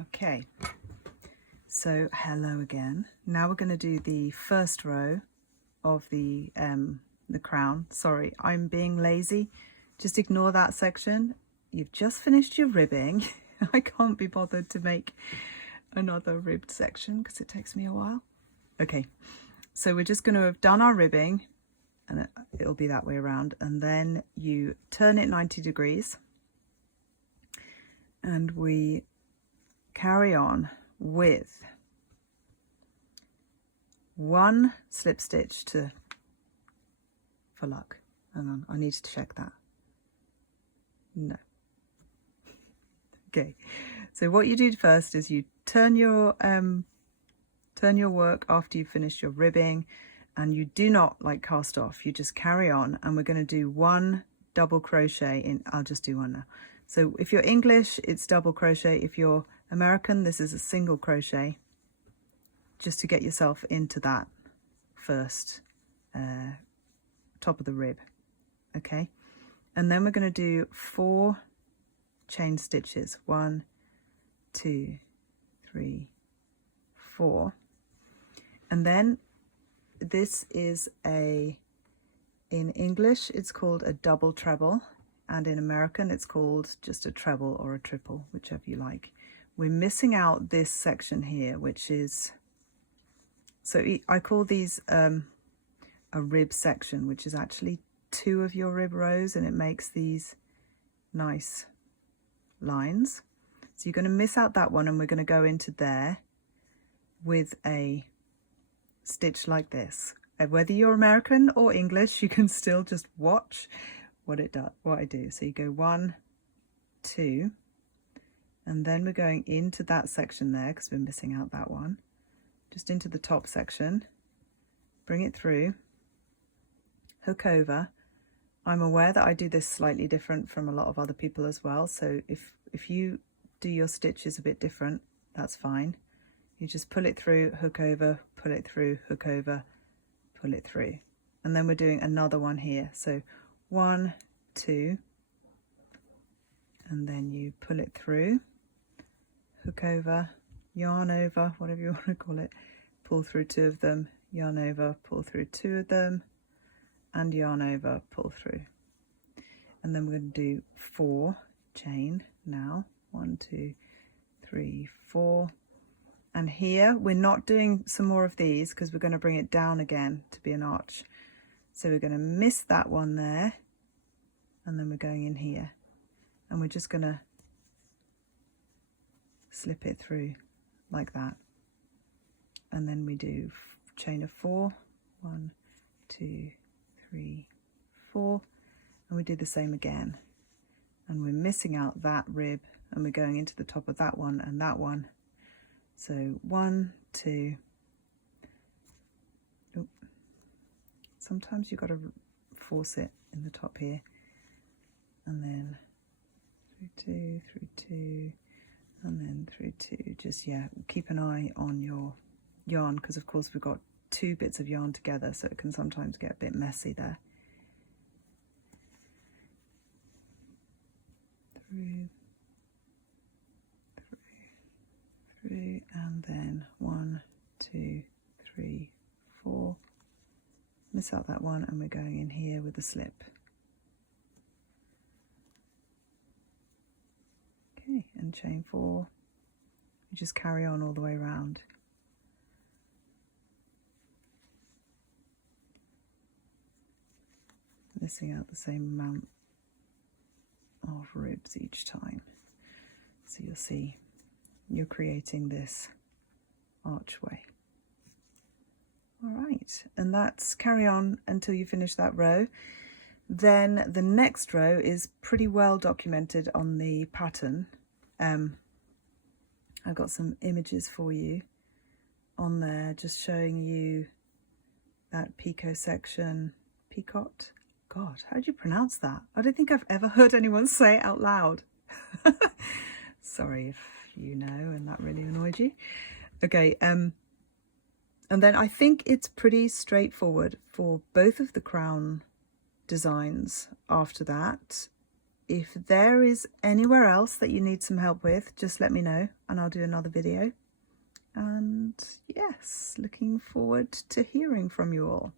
Okay, so hello again. Now we're going to do the first row of the crown. Sorry, I'm being lazy. Just ignore that section. You've just finished your ribbing. I can't be bothered to make another ribbed section because it takes me a while. Okay, so we're just going to have done our ribbing, and it'll be that way around, and then you turn it 90 degrees and we carry on with one slip stitch for luck. Hang on, I need to check that. No. Okay, so what you do first is you turn your work after you've finished your ribbing, and you do not cast off. You just carry on, and we're going to do one double crochet in. I'll just do one now. So if you're English, it's double crochet. If you're American, this is a single crochet, just to get yourself into that first top of the rib. Okay, and then we're going to do 4 chain stitches. 1, 2, 3, 4, and then this is in English it's called a double treble, and in American it's called just a treble or a triple, whichever you like. We're missing out this section here, which is, so I call these a rib section, which is actually 2 of your rib rows, and it makes these nice lines. So you're going to miss out that one, and we're going to go into there with a stitch like this. Whether you're American or English, you can still just watch what I do. So you go 1, 2, and then we're going into that section there because we're missing out that one, just into the top section, bring it through, hook over. I'm aware that I do this slightly different from a lot of other people as well, so if you do your stitches a bit different, that's fine. You just pull it through, hook over, pull it through, hook over, pull it through, and then we're doing another one here. So 1, 2, and then you pull it through, hook over, yarn over, whatever you want to call it, pull through 2 of them, yarn over, pull through 2 of them, and yarn over, pull through. And then we're going to do 4 chain now. 1, 2, 3, 4. And here we're not doing some more of these because we're going to bring it down again to be an arch. So we're going to miss that one there, and then we're going in here, and we're just going to slip it through like that, and then we do chain of 4, 1, 2, 3, 4, and we do the same again, and we're missing out that rib, and we're going into the top of that one and that one. So 1, 2. Oop. Sometimes you've got to force it in the top here, and then through 2, through 2, and then through 2. Just, yeah, keep an eye on your yarn, because of course we've got 2 bits of yarn together, so it can sometimes get a bit messy there. Through, and then 1, 2, 3, 4. Miss out that one, and we're going in here with a slip. Okay, and chain 4. You just carry on all the way around. Missing out the same amount of ribs each time. So you'll see you're creating this archway. All right, and that's carry on until you finish that row. Then the next row is pretty well documented on the pattern. I've got some images for you on there just showing you that picot section. Picot? God, how do you pronounce that? I don't think I've ever heard anyone say it out loud. Sorry if you know and that really annoyed you. Okay, and then I think it's pretty straightforward for both of the crown designs after that. if there is anywhere else that you need some help with, just let me know and I'll do another video. And yes, looking forward to hearing from you all.